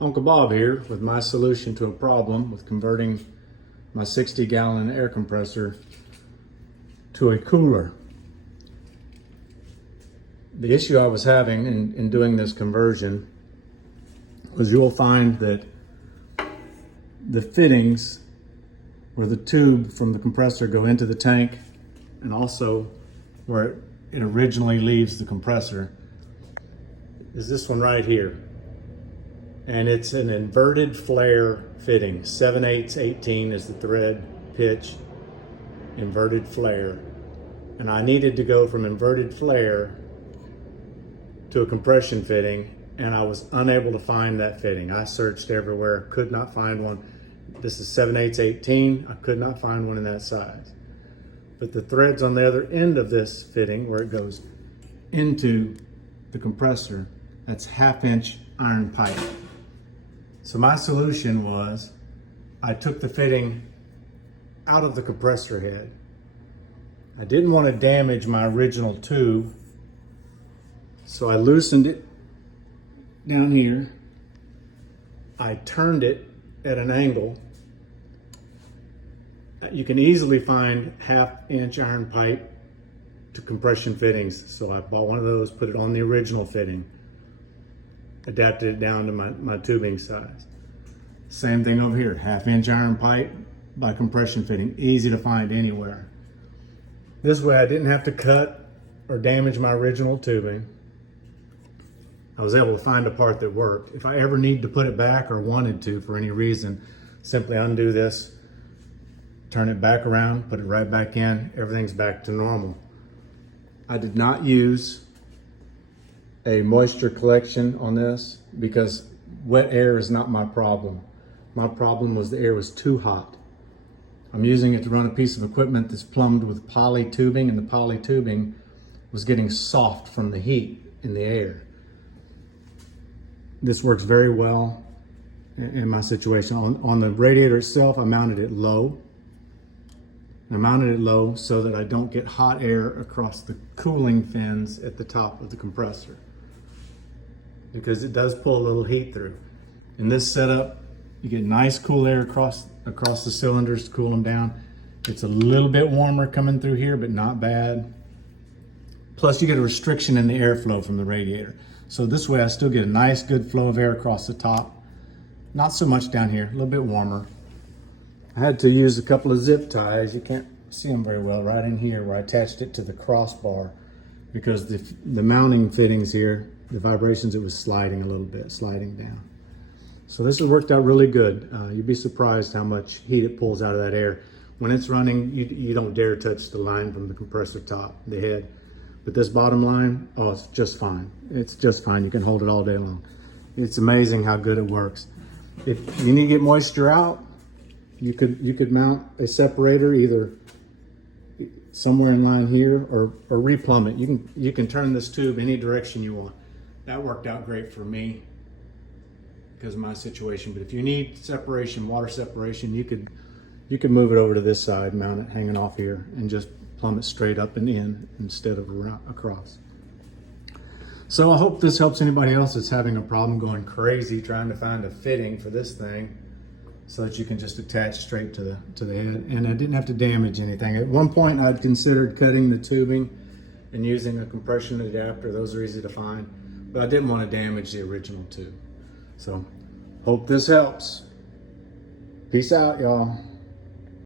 Uncle Bob here with my solution to a problem with converting my 60-gallon air compressor to a cooler. The issue I was having in doing this conversion was you'll find that the fittings where the tube from the compressor go into the tank and also where it originally leaves the compressor is this one right here. And it's an inverted flare fitting. 7/8 18 is the thread pitch, inverted flare. And I needed to go from inverted flare to a compression fitting, and I was unable to find that fitting. I searched everywhere, could not find one. This is 7/8 18, I could not find one in that size. But the threads on the other end of this fitting, where it goes into the compressor, that's 1/2-inch iron pipe. So my solution was, I took the fitting out of the compressor head. I didn't want to damage my original tube, so I loosened it down here. I turned it at an angle. You can easily find 1/2-inch iron pipe to compression fittings. So I bought one of those, put it on the original fitting, adapted it down to my tubing size. Same thing over here, 1/2-inch iron pipe by compression fitting, easy to find anywhere. This way I didn't have to cut or damage my original tubing. I was able to find a part that worked. If I ever need to put it back or wanted to for any reason, simply undo this, turn it back around, put it right back in, everything's back to normal. I did not use a moisture collection on this because wet air is not my problem. My problem was the air was too hot. I'm using it to run a piece of equipment that's plumbed with poly tubing, and the poly tubing was getting soft from the heat in the air. This works very well in my situation. On the radiator itself, I mounted it low. I mounted it low so that I don't get hot air across the cooling fins at the top of the compressor, because it does pull a little heat through. In this setup, you get nice cool air across the cylinders to cool them down. It's a little bit warmer coming through here, but not bad. Plus you get a restriction in the airflow from the radiator. So this way I still get a nice good flow of air across the top. Not so much down here, a little bit warmer. I had to use a couple of zip ties. You can't see them very well right in here where I attached it to the crossbar, because the mounting fittings here, the vibrations, it was sliding a little bit, sliding down. So this has worked out really good. You'd be surprised how much heat it pulls out of that air. When it's running, you don't dare touch the line from the compressor top, the head. But this bottom line, oh, it's just fine. It's just fine. You can hold it all day long. It's amazing how good it works. If you need to get moisture out, you could mount a separator either somewhere in line here or replumb it. You can turn this tube any direction you want. That worked out great for me because of my situation. But if you need separation, water separation, you could move it over to this side, mount it hanging off here, and just plumb it straight up and in instead of around, across. So I hope this helps anybody else that's having a problem going crazy trying to find a fitting for this thing, so that you can just attach straight to the head. And I didn't have to damage anything. At one point I'd considered cutting the tubing and using a compression adapter. Those are easy to find, but I didn't want to damage the original tube. So hope this helps. Peace out, y'all.